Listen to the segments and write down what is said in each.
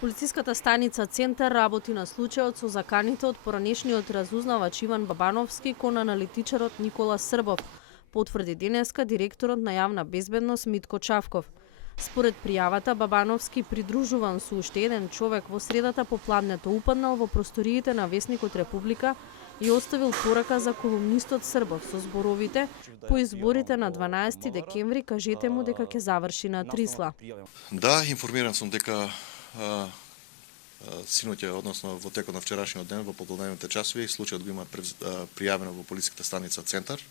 Полициската станица Центар работи на случајот со заканите од поранешниот разузнавач Иван Бабановски кон аналитичарот Никола Србов, потврди денеска директорот на јавна безбедност Митко Чавков. Според пријавата, Бабановски, придружуван со уште еден човек, во средата попладнето упаднал во просториите на весникот Република и оставил порака за колумнистот Србов со зборовите: по изборите на 12 декември кажете му дека ќе заврши на Трисла. Да, информиран сум дека синоќа, односно во текот на вчерашниот ден, во попладневните часови, случајот го има пријавено во полициската станица Центар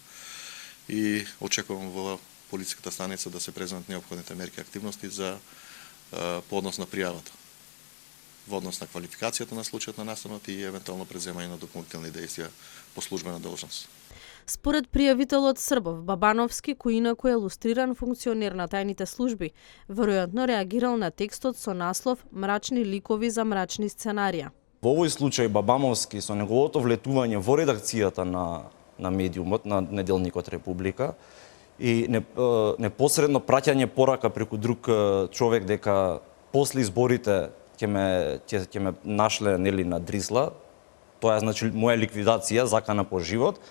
и очекувам во полициската станица да се преземат неопходните мерки и активности за по однос на пријавата, во однос на квалификацијата на случајот на настанот и евентуално преземање на допълнителни действија по службена должност. Според пријавителот Србов, Бабановски, кој инаку е илустриран функционер на тајните служби, веројатно реагирал на текстот со наслов "Мрачни ликови за мрачни сценарија". Во овој случај Бабановски со неговото влетување во редакцијата на медиумот, на неделникот Република, и непосредно праќање порака преку друг човек дека после изборите ќе ме нашле нели на Дрисла, тоа е значи моја ликвидација, закана по живот,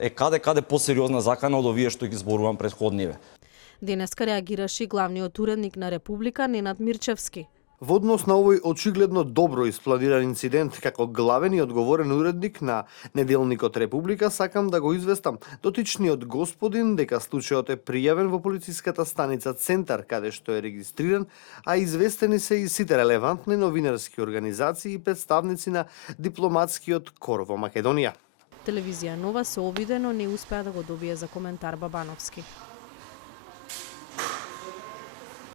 е каде посериозна закана од овие што ги зборувам претходниве. Денеска реагираше и главниот уредник на Република Ненад Мирчевски. Во однос на овој очигледно добро испланиран инцидент, како главен и одговорен уредник на неделникот Република, сакам да го известам дотичниот господин дека случајот е пријавен во полициската станица Центар, каде што е регистриран, а известени се и сите релевантни новинарски организации и представници на дипломатскиот кор во Македонија. Телевизија Нова се обиде, но не успеа да го добие за коментар Бабановски.